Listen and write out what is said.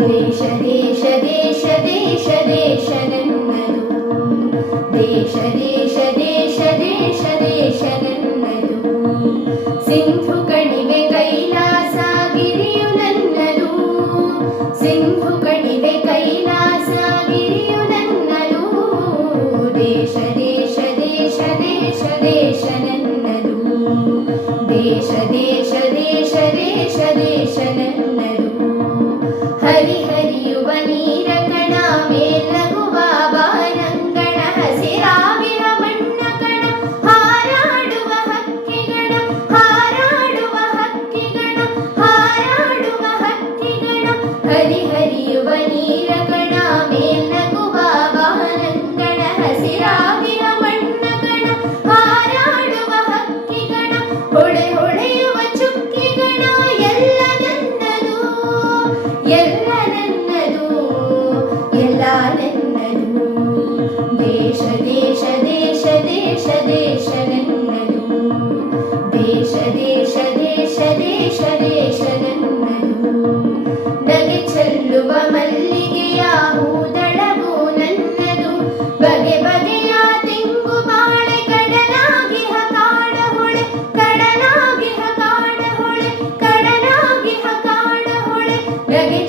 ದೇಶ ದೇಶ ದೇಶ ದೇಶ ದೇಶ ನನ್ನದು, ದೇಶ ದೇಶ ದೇಶ ದೇಶ ದೇಶ ನನ್ನದು. ಸಿಂಧು ಕಣಿವೆ ಕೈಲಾಸ ಗಿರಿಯು ನನ್ನದು, ಸಿಂಧು ಕಣಿವೆ ಕೈಲಾಸ ಗಿರಿಯು ನನ್ನದು. ದೇಶ ದೇಶ ದೇಶ ದೇಶ ದೇಶ ನನ್ನದು, ದೇಶ ದೇಶ ದೇಶ ದೇಶ ದೇಶ ನನ್ನದು. ಹರಿಹರಿಯುವ ನೀರ ಕಣ ಮೇಲಗುವ ಬಾನಂಗಣ, ಹಸಿರಾಗಿರ ಮಣ್ಣ ಕಣ ಹಾರಾಡುವ ಹಕ್ಕಿಗಣ, ಹಾರಾಡುವ ಹಕ್ಕಿಗಣ, ಹಾರಾಡುವ ಹಕ್ಕಿಗಣ. ಹರಿಹರಿಯುವ ನೀರ ಕಣ ಮೇಲಗುವ ಬಾನಂಗಣ, ಹಸಿರಾಗಿರ ಮಣ್ಣ ಕಣ ಹಾರಾಡುವ ಹಕ್ಕಿಗಣ. ಹೊಳೆ ಹೊಳೆಯುವ ಚುಕ್ಕಿಗಣ ಎಲ್ಲ ನನ್ನದು, ಎಲ್ಲ ನನ್ನದು, ಎಲ್ಲ ನನ್ನದು. ದೇಶ ದೇಶ ದೇಶ ದೇಶ ದೇಶ ನನ್ನದು, ದೇಶ ದೇಶ ದೇಶ ದೇಶ ದೇಶ ನನ್ನದು. ನಗೆ ಚೆಲ್ಲುವ ಮಲ್ಲಿಗೆಯ ಹೂದಳವು ನನ್ನದು, ಬಗೆ ಬಗೆಯ ತೆಂಗು ಬಾಳೆ ಕಡಲಾಗಿಹ ಕಾಡ ಹೊಳೆ, ಕಡಲಾಗಿಹ ಕಾಡ ಹೊಳೆ, ಕಡಲಾಗಿಹ ಕಾಡ ಹೊಳೆ. ನಗೆ